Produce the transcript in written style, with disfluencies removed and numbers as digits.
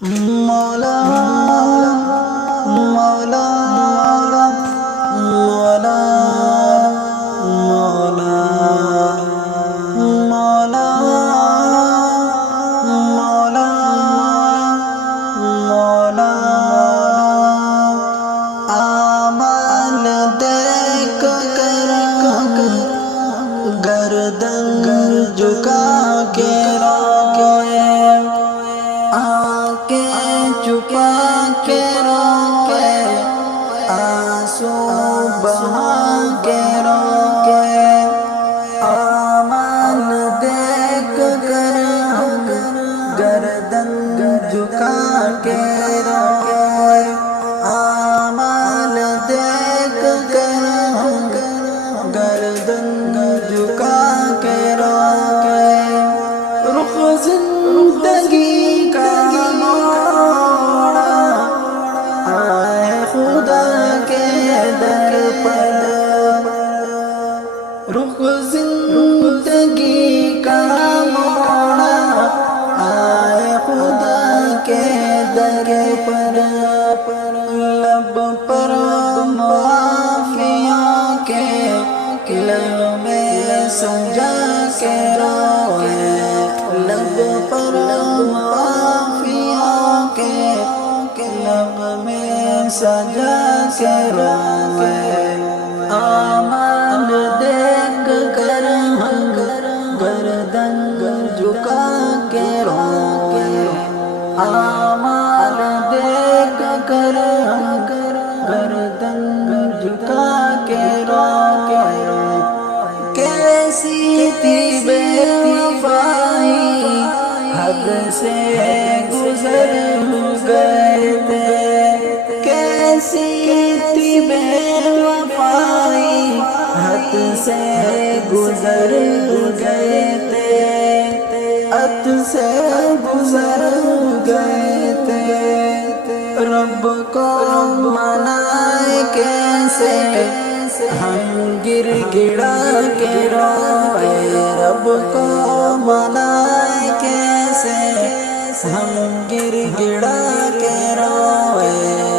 مولا مولا مولا مولا مولا مولا مولا آمال دیکھ کر گردن جھکا کے روئے، آنکھیں چھپا کے روئے، آنسو بہا کے روئے، آمال دیکھ کر گردن جھکا کے روئے، آمال دیکھ کر گردن جھکا کے روئے، رخ زندگی کا موڑا آئے خدا کے در پر، رخ زندگی کا موڑا آئے خدا کے در پر، لب پر معافیوں کے لمحے سجا کے روئے، لب پر معافیوں کے لمحے سجا کے روئے، آمال دیکھ کر گردن جھکا کے روئے، آمال دیکھ کر گردن جھکا کے روئے، کیسی تھی بے وفائی حد سے گزر گئے تھے، کیسی تھی بے وفائی حد سے گزر گئے تھے، حد سے گزر گئے تھے، رب کو منائے کیسے ہم گر گڑا کے روئے، رب کو منائے کیسے ہم گر گڑا کے روئے،